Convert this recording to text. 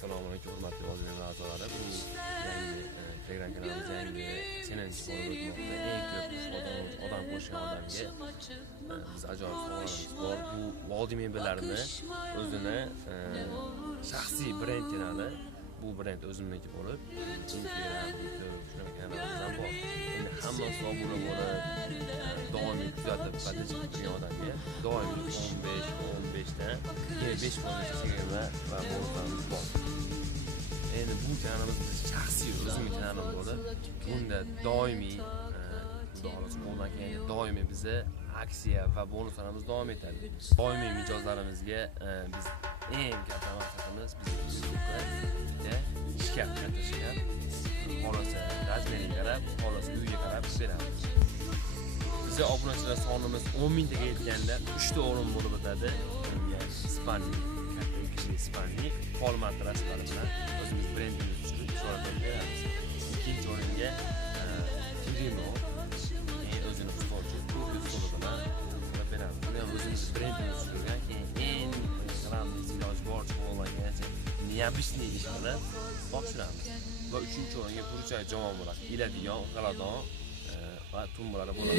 Assalomu alaykum hurmatli vazirlar a'zolari. Bu yangi Telegram kanalimiz yangi challenge bo'lib o'tmoqda. Eng ko'p odam qo'shgan odamga biz ajoyib sovg'alarimiz bor. Bu vodiy mebelarini o'zini shaxsiy brend kanali. Bu brend o'zimniki bo'lib, Instagram, YouTube shunaqa kanalimizdan bor. Endi hammasi obuna bo'lib, doimiy kuzatib, podpисчик qilgan odamga doimiy 15 dan 5 foiz chegirma va bonuslarimiz bor. Endi bu kanalimiz shaxsiy o'zimning kanalim bo'lib, bunda doimiy qo'ldan kelgan doimiy bizni aksiya va bonuslarimiz davom etadi. Doimiy mijozlarimizga biz eng katta maqsadimiz bizga shkaf katashgan, xolos razmeriga qarab, xolos uyiga qarab beramiz. Bizning obunachilar sonimiz 10 mingtaga yetganda 3 ta o'rin bo'lib o'tadi. Ispaniya, katta kichik Ispaniya format rasmlari bilan o'zimiz brendimiz uchun choradan beramiz. Ikkinchi o'ringa Tirino o'zini futbolchi usul bilan beramiz. Buni o'zimiz brendimiz uchun eng g'alamli iloji boricha bo'lgancha необычный ishlarni topshiramiz. Va uchinchi o'ringa burchak javon bo'ladi. Iladigan, g'aladon va tumbalar bo'ladi.